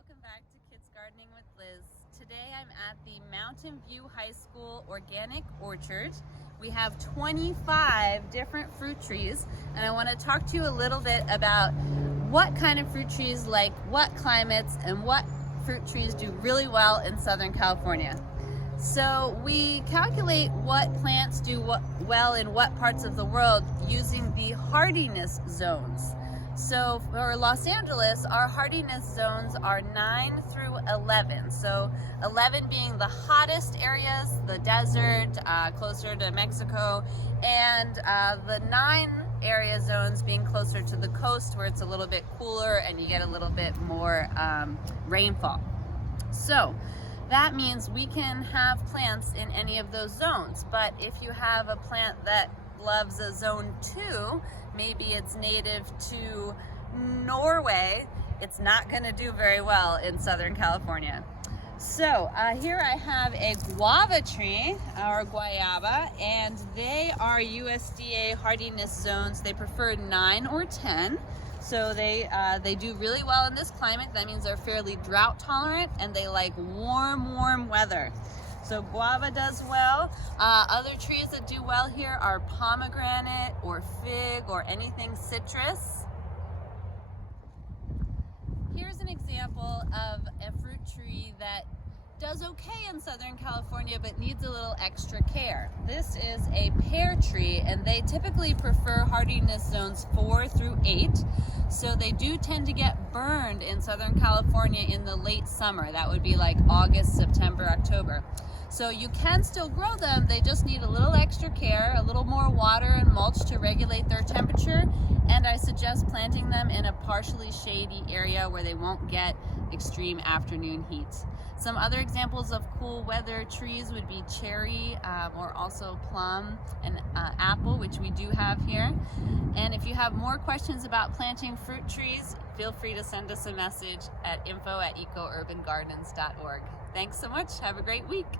welcome back to Kids Gardening with Liz. Today I'm at the Mountain View High School Organic Orchard. We have 25 different fruit trees, and I want to talk to you a little bit about what kind of fruit trees like what climates and what fruit trees do really well in Southern California. So we calculate what plants do well in what parts of the world using the hardiness zones. So for Los Angeles, our hardiness zones are 9 through 11. So 11 being the hottest areas, the desert, closer to Mexico, and the 9 area zones being closer to the coast where it's a little bit cooler and you get a little bit more rainfall. So that means we can have plants in any of those zones, but if you have a plant that loves a zone 2, maybe it's native to Norway, it's not going to do very well in Southern California. So here I have a guava tree, or guava, and they are USDA hardiness zones. They prefer 9 or 10. So they do really well in this climate. That means they're fairly drought tolerant and they like warm weather. So guava does well. Other trees that do well here are pomegranate or fig or anything citrus. Here's an example of a fruit tree that does okay in Southern California but needs a little extra care. This is a pear tree, and they typically prefer hardiness zones 4 through 8. So they do tend to get burned in Southern California in the late summer. That would be like August, September, October. So you can still grow them, they just need a little extra care, a little more water and mulch to regulate their temperature, and I suggest planting them in a partially shady area where they won't get extreme afternoon heat. Some other examples of cool weather trees would be cherry, or also plum and apple, which we do have here. And if you have more questions about planting fruit trees, feel free to send us a message at info@ecourbangardens.org. Thanks so much. Have a great week.